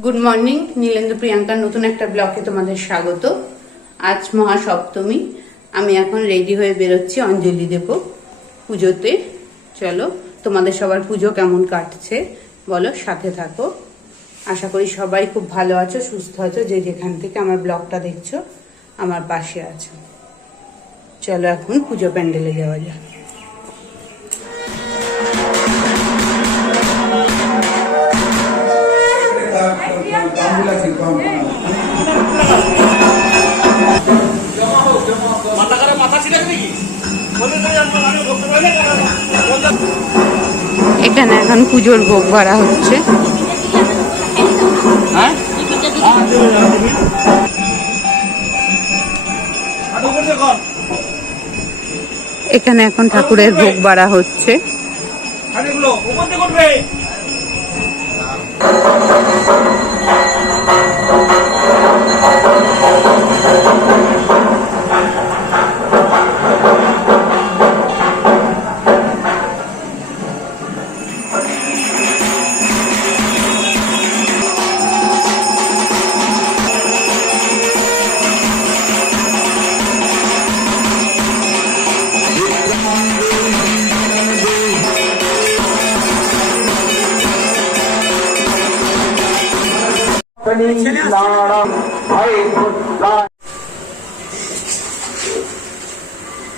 Good morning, নীলেন্দ্র প্রিয়াঙ্কার নতুন একটা ব্লগে তোমাদের স্বাগত। আজ মহাসপ্তমী। আমি এখন রেডি হয়ে বেরোচ্ছি অঞ্জলি দেব পুজোতে। চলো, তোমাদের সবার পুজো কেমন কাটছে বলো, সাথে থাকো। আশা করি সবাই খুব ভালো আছো, সুস্থ আছো, যে যেখান থেকে আমার ব্লগটা দেখছো আমার পাশে আছো। চলো এখন পুজো প্যান্ডেলে যাওয়া যাক। এখানে এখন পুজোর ভোগ বাড়া হচ্ছে। এখানে এখন ঠাকুরের ভোগ বাড়া হচ্ছে।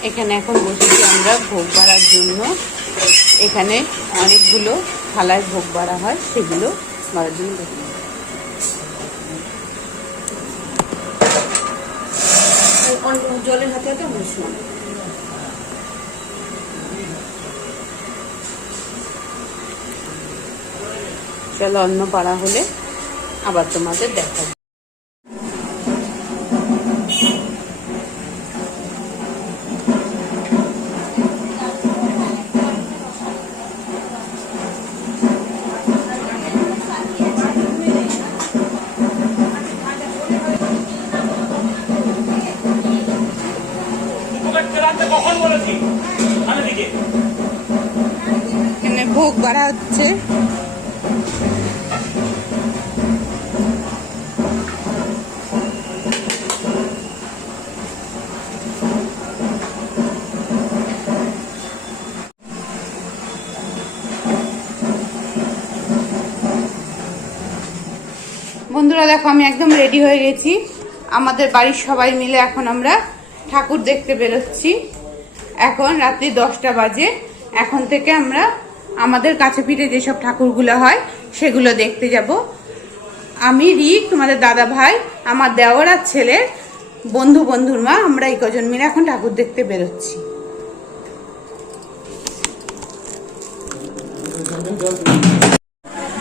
এখানে এখন বসেছি আমরা ভোগ বাড়ার জন্য। এখানে অনেকগুলো থালায় ভোগ বাড়া হয়, সেগুলো বাড়ার জন্য জলের হাতে হাতে বসলাম। চলো, অন্ন পাড়া হলে আবার তোমাদের দেখাবো। এখানে ভোগ বাড়া হচ্ছে। বন্ধুরা দেখো, আমি একদম রেডি হয়ে গেছি। আমাদের বাড়ির সবাই মিলে এখন আমরা ঠাকুর দেখতে বেরোচ্ছি। এখন রাত্রি 10টা বাজে। এখন থেকে আমরা আমাদের কাছে পিঠে যেসব ঠাকুরগুলো হয় সেগুলো দেখতে যাব। আমি, রিক, তোমাদের দাদা ভাই, আমার দেওর আর ছেলে, বন্ধুর মা, আমরা এই কজন মিলে এখন ঠাকুর দেখতে বেরোচ্ছি।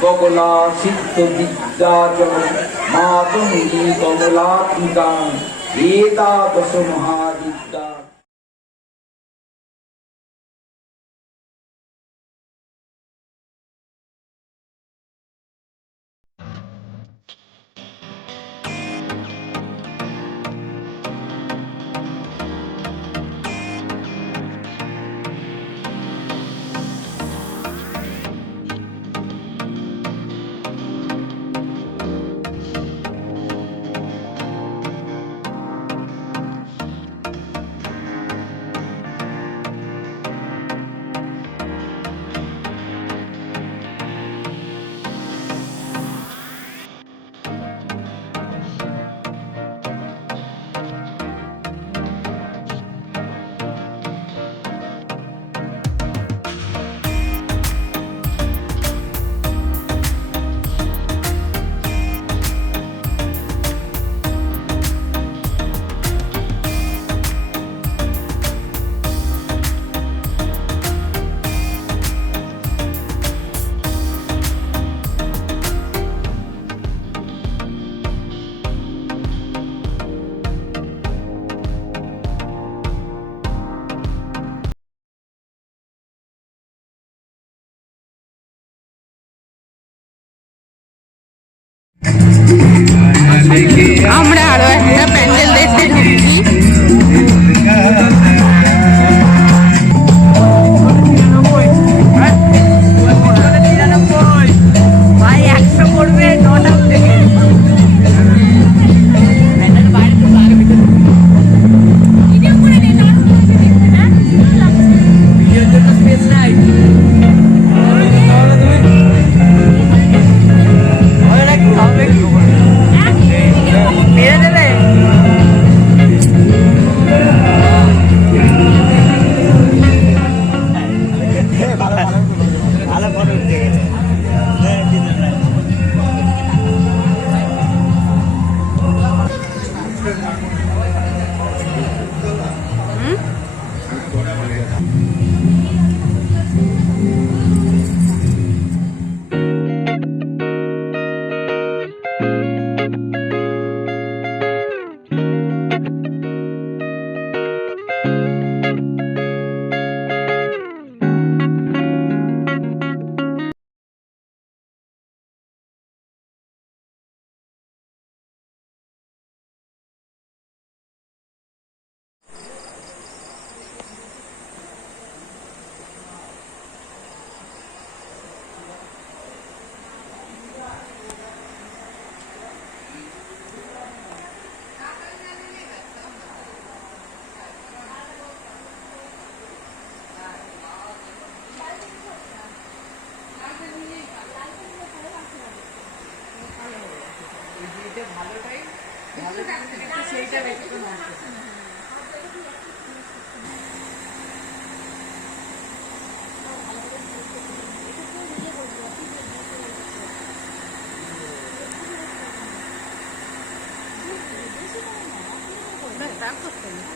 বগলা সিদ্ধ বিদ্যাচল মাতঙ্গী কমলাত্মিকা একাদশ মহাবিদ্যা। সেইটা ব্যক্তিগত